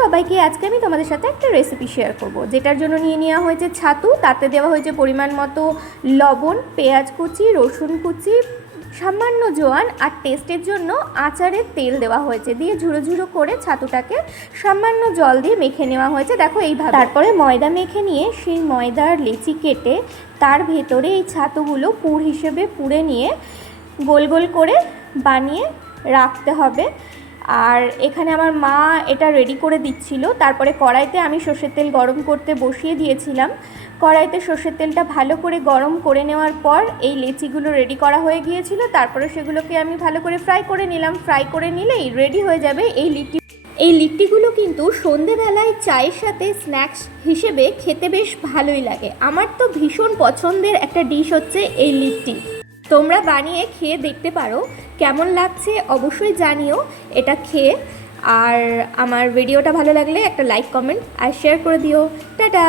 সবাইকে, আজকে আমি তোমাদের সাথে একটা রেসিপি শেয়ার করব, যেটার জন্য নিয়ে নেওয়া হয়েছে ছাতু, তাতে দেওয়া হয়েছে পরিমাণ মতো লবণ, পেঁয়াজ কুচি, রসুন কুচি, সামান্য জোয়ান আর টেস্টের জন্য আচারের তেল দেওয়া হয়েছে, দিয়ে ঝুড়ো ঝুড়ো করে ছাতুটাকে সামান্য জল দিয়ে মেখে নেওয়া হয়েছে। দেখো এইভাবে। তারপরে ময়দা মেখে নিয়ে সেই ময়দার লেচি কেটে তার ভেতরে এই ছাতুগুলো পুর হিসেবে পুড়ে নিয়ে গোল গোল করে বানিয়ে রাখতে হবে। আর এখানে আমার মা এটা রেডি করে দিচ্ছিল। তারপরে কড়াইতে আমি সর্ষের তেল গরম করতে বসিয়ে দিয়েছিলাম। কড়াইতে সর্ষের তেলটা ভালো করে গরম করে নেওয়ার পর এই লেচিগুলো রেডি করা হয়ে গিয়েছিল। তারপরে সেগুলোকে আমি ভালো করে ফ্রাই করে নিলাম। ফ্রাই করে নিলেই রেডি হয়ে যাবে এই লিট্টি। এই লিট্টিগুলো কিন্তু সন্ধেবেলায় চায়ের সাথে স্ন্যাক্স হিসেবে খেতে বেশ ভালোই লাগে। আমার তো ভীষণ পছন্দের একটা ডিশ হচ্ছে এই লিট্টি। তোমরা বানিয়ে খেয়ে দেখতে পারো, কেমন লাগছে অবশ্যই জানিও এটা খেয়ে। আর আমার ভিডিওটা ভালো লাগলে একটা লাইক, কমেন্ট আর শেয়ার করে দিও। টাটা।